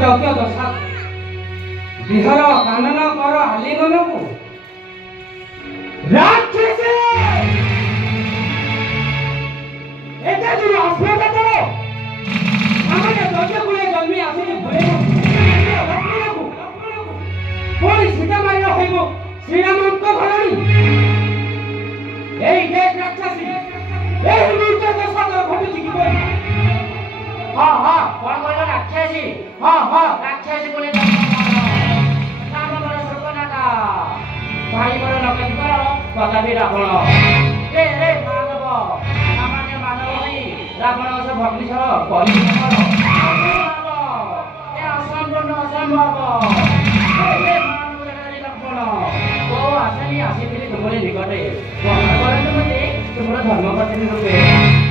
ଯଜ୍ଞ ଦଶା ବିହର କାନନ କର ଆଲିଙ୍ଗନକୁ ରାକ୍ଷସୀ ଏତେ ଦୂର ଅସ୍ପୃଶ୍ୟ ତଳ ଆମେ ଯଜ୍ଞ କୂଳେ ଜନ୍ମି ଆସିକି ଭୁଲେକୁ ପୁଣି ସୀତା ମାରିବା ହେବ ଶ୍ରୀରାମଙ୍କ ଘରଣୀ এই দেখ রাক্ষসী এই মুহূর্তে দশা ঘটেছি কি বল हाँ हाँ कौन बोलो राक्षसी हाँ हाँ राक्षसी बोले नाम बोलो सुर्पनखा भाई बोलो नरसिंह तथापि रावण ए ए मानव सामान्य मानव नहीं रावण से भग्नि सह परिपूर्ण ए असंपूर्ण असंभव ए मानव जगत लक्ष्मण ओ आसनी आसीथिली तुमरे निकटे ग्रहण करନ୍ତୁ ମୋତେ ତୁମର ଧର୍ମପତ୍ନୀ ରୂପେ